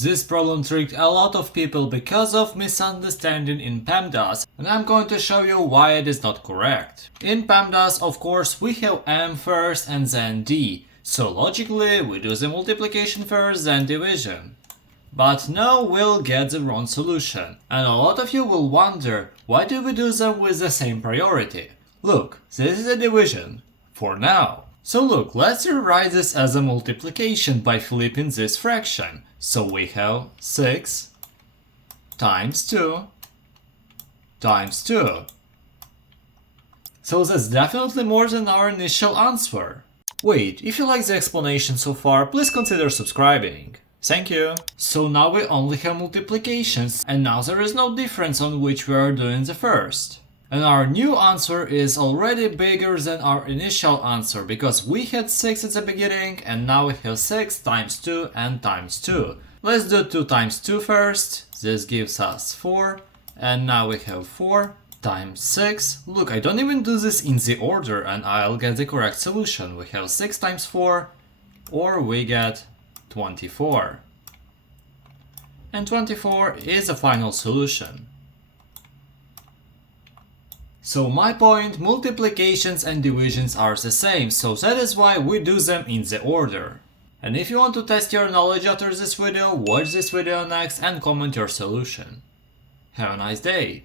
This problem tricked a lot of people because of misunderstanding in PEMDAS, and I'm going to show you why it is not correct. In PEMDAS, of course, we have M first and then D, so logically we do the multiplication first, then division. But now we'll get the wrong solution, and a lot of you will wonder why do we do them with the same priority. Look, this is a division, for now. So look, let's rewrite this as a multiplication by flipping this fraction. So we have 6 times 2 times 2. So that's definitely more than our initial answer. Wait, if you like the explanation so far, please consider subscribing. Thank you. So now we only have multiplications, and now there is no difference on which we are doing the first. And our new answer is already bigger than our initial answer, because we had 6 at the beginning and now we have 6 times 2 and times 2. Let's do 2 times 2 first. This gives us 4, and now we have 4 times 6. Look, I don't even do this in the order and I'll get the correct solution. We have 6 times 4, or we get 24. And 24 is the final solution. So my point, multiplications and divisions are the same, so that is why we do them in the order. And if you want to test your knowledge after this video, watch this video next and comment your solution. Have a nice day!